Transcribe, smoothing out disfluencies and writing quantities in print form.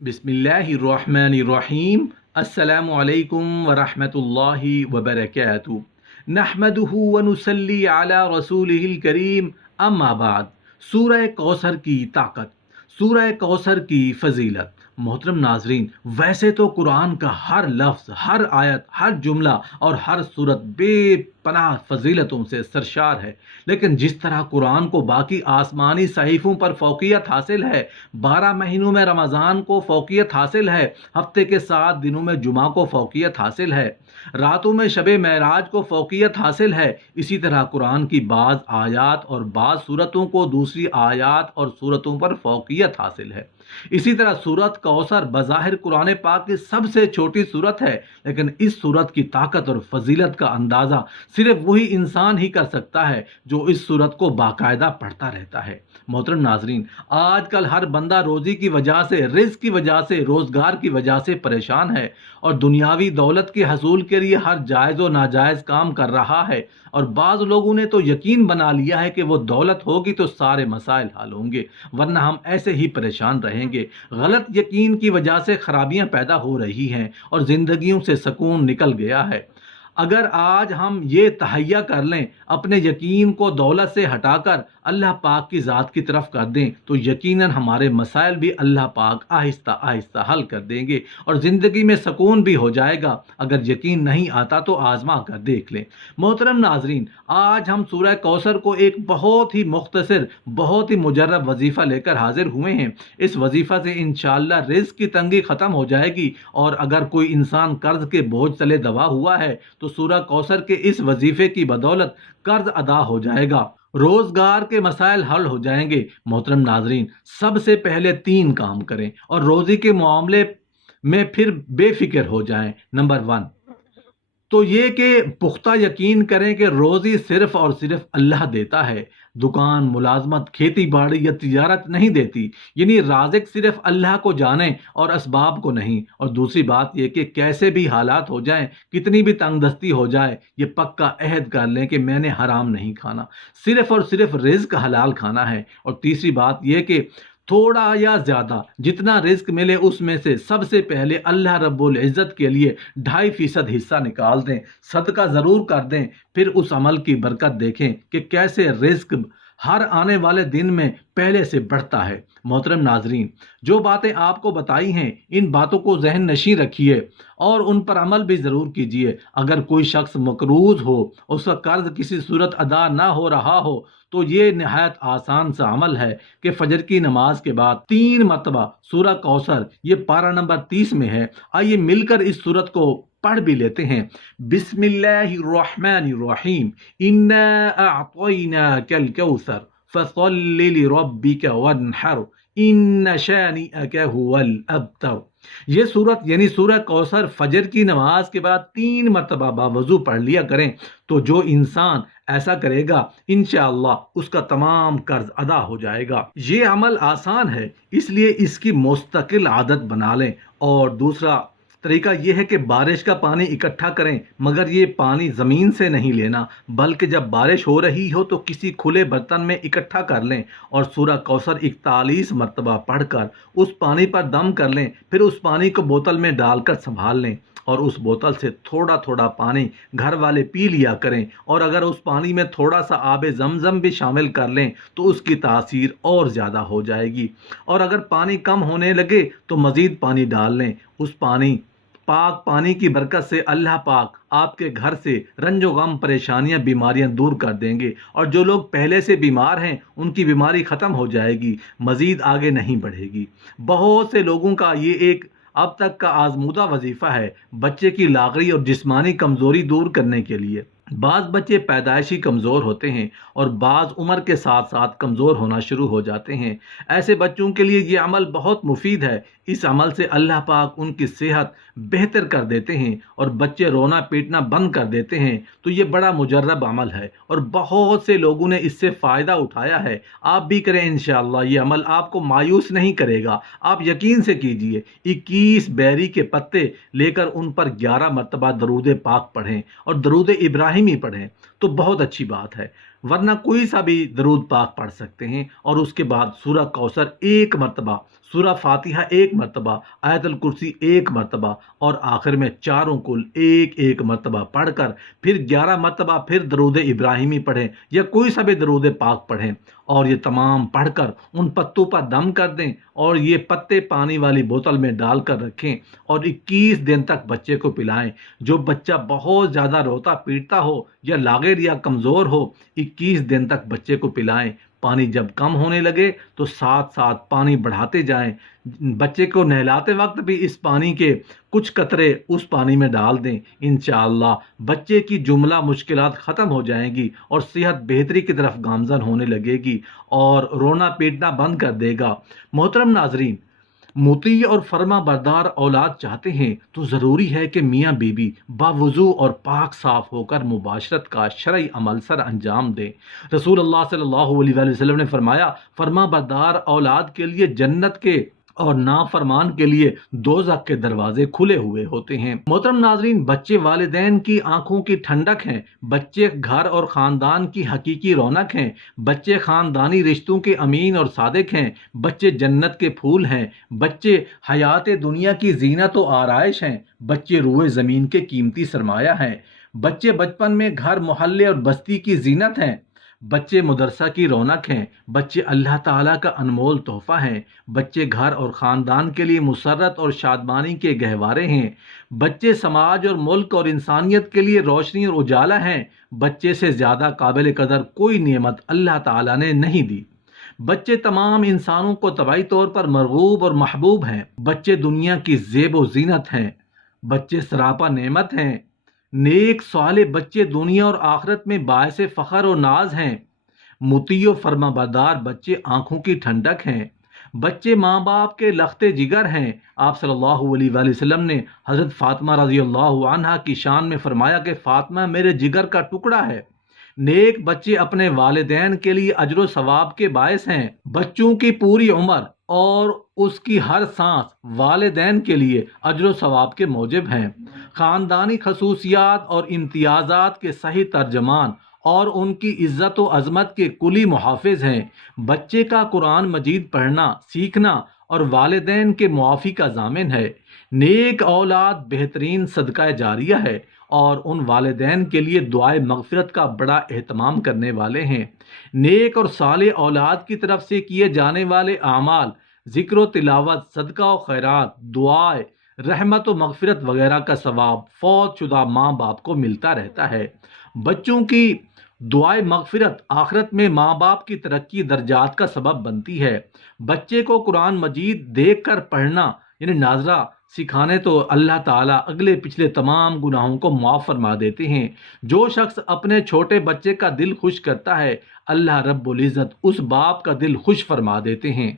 बिस्मिल्लाहिर्रहमानिर्रहीम। अस्सलामु अलैकुम वरहमतुल्लाहि वबरकातुहू। नहमदुहु व नुसल्ली अला रसूलिहिल करीम, अम्मा बाद। सूरह कौसर की ताकत, सूरह कौसर की फजीलत। मोहतरम नाजरीन, वैसे तो कुरान का हर लफ्ज़, हर आयत, हर जुमला और हर सूरत बेपनाह फजीलतों से सरशार है, लेकिन जिस तरह कुरान को बाकी आसमानी सहीफ़ों पर फ़ौक़ियत हासिल है, 12 महीनों में रमज़ान को फ़ौक़ियत हासिल है, हफ्ते के 7 दिनों में जुमा को फ़ौक़ियत हासिल है, रातों में शबे महराज को फ़ौक़ियत हासिल है, इसी तरह कुरान की बाज़ आयात और बाज़ सूरतों को दूसरी आयात और सूरतों पर फ़ौक़ियत हासिल है। इसी तरह सूरत कौसर बज़ाहिर कुरान पाक की सबसे छोटी सूरत है, लेकिन इस सूरत की ताकत और फजीलत का अंदाज़ा सिर्फ वही इंसान ही कर सकता है जो इस सूरत को बाकायदा पढ़ता रहता है। मोहतरम नाजरीन, आजकल हर बंदा रोज़ी की वजह से, रिज़्क़ की वजह से, रोज़गार की वजह से परेशान है और दुनियावी दौलत के हसूल के लिए हर जायज़ व नाजायज़ काम कर रहा है, और बाज़ लोगों ने तो यकीन बना लिया है कि वो दौलत होगी तो सारे मसाइल हल होंगे, वरना हम ऐसे ही परेशान रहेंगे। गलत यकीन की वजह से खराबियां पैदा हो रही हैं और ज़िंदगियों से सुकून निकल गया है। अगर आज हम ये तहैया कर लें, अपने यकीन को दौलत से हटाकर अल्लाह पाक की ज़ात की तरफ कर दें, तो यकीनन हमारे मसाइल भी अल्लाह पाक आहिस्ता आहिस्ता हल कर देंगे और ज़िंदगी में सुकून भी हो जाएगा। अगर यकीन नहीं आता तो आज़मा कर देख लें। मोहतरम नाजरीन, आज हम सूरह कौसर को एक बहुत ही मुख्तसर, बहुत ही मुजर्रब वजीफ़ा लेकर हाजिर हुए हैं। इस वजीफ़ा से इंशाअल्लाह रिज़्क़ की तंगी ख़त्म हो जाएगी, और अगर कोई इंसान कर्ज़ के बोझ तले दबा हुआ है तो सूरह कौसर के इस वजीफ़े की बदौलत कर्ज अदा हो जाएगा, रोजगार के मसाइल हल हो जाएंगे। मोहतरम नाजरीन, सबसे पहले 3 काम करें और रोजी के मामले में फिर बेफिक्र हो जाएं। नंबर 1 तो ये कि पुख्ता यकीन करें कि रोज़ी सिर्फ़ और सिर्फ़ अल्लाह देता है। दुकान, मुलाजमत, खेती बाड़ी या तिजारत नहीं देती। यानी राज़िक सिर्फ़ अल्लाह को जाने और असबाब को नहीं। और दूसरी बात यह कि कैसे भी हालात हो जाएं, कितनी भी तंगदस्ती हो जाए, ये पक्का अहद कर लें कि मैंने हराम नहीं खाना, सिर्फ़ और सिर्फ़ रिज़्क़ हलाल खाना है। और तीसरी बात यह कि थोड़ा या ज़्यादा जितना रिस्क मिले उसमें से सबसे पहले अल्लाह रब्बुल इज़्ज़त के लिए 2.5% हिस्सा निकाल दें, सदका ज़रूर कर दें। फिर उस अमल की बरकत देखें कि कैसे रिस्क हर आने वाले दिन में पहले से बढ़ता है। मोहतरम नाजरीन, जो बातें आपको बताई हैं, इन बातों को जहन नशीं रखिए और उन पर अमल भी ज़रूर कीजिए। अगर कोई शख्स मकरूज़ हो, उसका कर्ज किसी सूरत अदा ना हो रहा हो, तो ये नहायत आसान सा अमल है कि फजर की नमाज के बाद 3 मरतबा सूरह कौसर, ये पारा नंबर 30 में है। आइए मिलकर इस सूरत को पढ़ भी लेते हैं। बिस्मिल्लाहिर्रहमानिर्रहीम। इन्ना अअतैनाकल कौसर फसल्लि लिरब्बिका वन्हर इन्न शानिअका हुवल अब्तर। ये सूरत यानी सूरह कौसर फजर की नमाज के बाद 3 मरतबा बावजू पढ़ लिया करें, तो जो इंसान ऐसा करेगा इंशाअल्लाह उसका तमाम कर्ज अदा हो जाएगा। ये अमल आसान है, इसलिए इसकी मुस्तकिल आदत बना लें। और दूसरा तरीका यह है कि बारिश का पानी इकट्ठा करें, मगर ये पानी ज़मीन से नहीं लेना, बल्कि जब बारिश हो रही हो तो किसी खुले बर्तन में इकट्ठा कर लें और सूरह कौसर 41 मरतबा पढ़कर उस पानी पर दम कर लें। फिर उस पानी को बोतल में डालकर संभाल लें और उस बोतल से थोड़ा थोड़ा पानी घर वाले पी लिया करें। और अगर उस पानी में थोड़ा सा आबे ज़मज़म भी शामिल कर लें तो उसकी तासीर और ज़्यादा हो जाएगी। और अगर पानी कम होने लगे तो मज़ीद पानी डाल लें। उस पाक पानी की बरकत से अल्लाह पाक आपके घर से रंजो गम, परेशानियां, बीमारियां दूर कर देंगे, और जो लोग पहले से बीमार हैं उनकी बीमारी ख़त्म हो जाएगी, मज़ीद आगे नहीं बढ़ेगी। बहुत से लोगों का ये एक अब तक का आजमूदा वजीफ़ा है बच्चे की लागरी और जिस्मानी कमज़ोरी दूर करने के लिए। बाज़ बच्चे पैदाइशी कमज़ोर होते हैं और बाज़ उम्र के साथ साथ कमज़ोर होना शुरू हो जाते हैं। ऐसे बच्चों के लिए ये अमल बहुत मुफीद है। इस अमल से अल्लाह पाक उनकी सेहत बेहतर कर देते हैं और बच्चे रोना पीटना बंद कर देते हैं। तो ये बड़ा मुजर्रब अमल है और बहुत से लोगों ने इससे फ़ायदा उठाया है। आप भी करें इंशाअल्लाह, ये अमल आपको मायूस नहीं करेगा। आप यकीन से कीजिए। 21 बैरी के पत्ते लेकर उन पर 11 मरतबा दरूद पाक पढ़ें और दरूद इब्राहिमी पढ़ें तो बहुत अच्छी बात है, वरना कोई सा भी दरूद पाक पढ़ सकते हैं। और उसके बाद सूरह कौसर 1 मरतबा سورہ فاتحہ ایک مرتبہ، آیت الکرسی ایک مرتبہ اور آخر میں چاروں کل ایک ایک مرتبہ پڑھ کر پھر 11 مرتبہ پھر درود ابراہیمی پڑھیں یا کوئی سا بھی درود پاک پڑھیں، اور یہ تمام پڑھ کر ان پتوں پر دم کر دیں اور یہ پتے پانی والی بوتل میں ڈال کر رکھیں اور 21 دن تک بچے کو پلائیں۔ جو بچہ بہت زیادہ روتا پیٹتا ہو یا لاغر یا کمزور ہو، 21 دن تک بچے کو پلائیں۔ پانی جب کم ہونے لگے تو ساتھ ساتھ پانی بڑھاتے جائیں۔ بچے کو نہلاتے وقت بھی اس پانی کے کچھ قطرے اس پانی میں ڈال دیں۔ انشاءاللہ بچے کی جملہ مشکلات ختم ہو جائیں گی اور صحت بہتری کی طرف گامزن ہونے لگے گی اور رونا پیٹنا بند کر دے گا۔ محترم ناظرین، مطیع اور فرما بردار اولاد چاہتے ہیں تو ضروری ہے کہ میاں بیوی باوضو اور پاک صاف ہو کر مباشرت کا شرعی عمل سر انجام دیں۔ رسول اللہ صلی اللہ علیہ وآلہ وسلم نے فرمایا، فرما بردار اولاد کے لیے جنت کے اور نافرمان کے لیے دوزخ کے دروازے کھلے ہوئے ہوتے ہیں۔ محترم ناظرین، بچے والدین کی آنکھوں کی ٹھنڈک ہیں، بچے گھر اور خاندان کی حقیقی رونق ہیں، بچے خاندانی رشتوں کے امین اور صادق ہیں، بچے جنت کے پھول ہیں، بچے حیات دنیا کی زینت و آرائش ہیں، بچے روئے زمین کے قیمتی سرمایہ ہیں، بچے بچپن میں گھر محلے اور بستی کی زینت ہیں، بچے مدرسہ کی رونق ہیں، بچے اللہ تعالیٰ کا انمول تحفہ ہیں، بچے گھر اور خاندان کے لیے مسرت اور شادمانی کے گہوارے ہیں، بچے سماج اور ملک اور انسانیت کے لیے روشنی اور اجالا ہیں۔ بچے سے زیادہ قابل قدر کوئی نعمت اللہ تعالیٰ نے نہیں دی۔ بچے تمام انسانوں کو طبعی طور پر مرغوب اور محبوب ہیں۔ بچے دنیا کی زیب و زینت ہیں، بچے سراپا نعمت ہیں۔ نیک صالح بچے دنیا اور آخرت میں باعث فخر و ناز ہیں۔ مطیع و فرما بردار بچے آنکھوں کی ٹھنڈک ہیں۔ بچے ماں باپ کے لختے جگر ہیں۔ آپ صلی اللہ علیہ وآلہ وسلم نے حضرت فاطمہ رضی اللہ عنہا کی شان میں فرمایا کہ فاطمہ میرے جگر کا ٹکڑا ہے۔ نیک بچے اپنے والدین کے لیے اجر و ثواب کے باعث ہیں۔ بچوں کی پوری عمر اور اس کی ہر سانس والدین کے لیے اجر و ثواب کے موجب ہیں۔ خاندانی خصوصیات اور امتیازات کے صحیح ترجمان اور ان کی عزت و عظمت کے کلی محافظ ہیں۔ بچے کا قرآن مجید پڑھنا سیکھنا اور والدین کے معافی کا ضامن ہے۔ نیک اولاد بہترین صدقہ جاریہ ہے اور ان والدین کے لیے دعائے مغفرت کا بڑا اہتمام کرنے والے ہیں۔ نیک اور صالح اولاد کی طرف سے کیے جانے والے اعمال، ذکر و تلاوت، صدقہ و خیرات، دعائے رحمت و مغفرت وغیرہ کا ثواب فوت شدہ ماں باپ کو ملتا رہتا ہے۔ بچوں کی دعائے مغفرت آخرت میں ماں باپ کی ترقی درجات کا سبب بنتی ہے۔ بچے کو قرآن مجید دیکھ کر پڑھنا یعنی ناظرہ سکھانے تو اللہ تعالیٰ اگلے پچھلے تمام گناہوں کو معاف فرما دیتے ہیں۔ جو شخص اپنے چھوٹے بچے کا دل خوش کرتا ہے، اللہ رب العزت اس باپ کا دل خوش فرما دیتے ہیں۔